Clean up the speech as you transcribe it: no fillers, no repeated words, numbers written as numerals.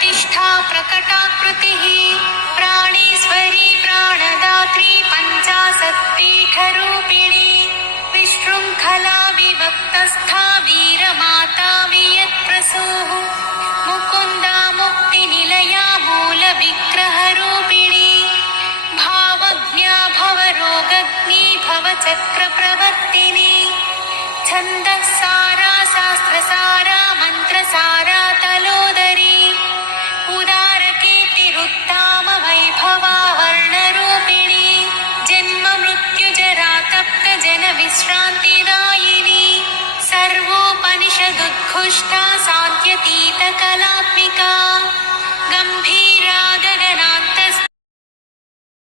प्रतिष्ठा प्रकटाकृतिः प्राणेश्वरी प्राणदात्री पञ्चाशत्पीठरूपिणी विशृङ्खला विभक्तस्था वीरमाता वियत्प्रसूः मुकुन्दा मुक्तिनिलया मूलविग्रहरूपिणी भावज्ञा भवरोगग्नी भवचक्रप्रवर्तिनी छन्दःसारा शास्त्रसारा मन्त्रसारा तलोदरी उदारकीर्तिरुत्ताम वैभवा वर्णरूपिणी जन्म मृत्युजरा तप्त जन विश्रान्तिदायिनी सर्वोपनिषदुद्घुष्टा साध्यतीत कलात्मिका गम्भीर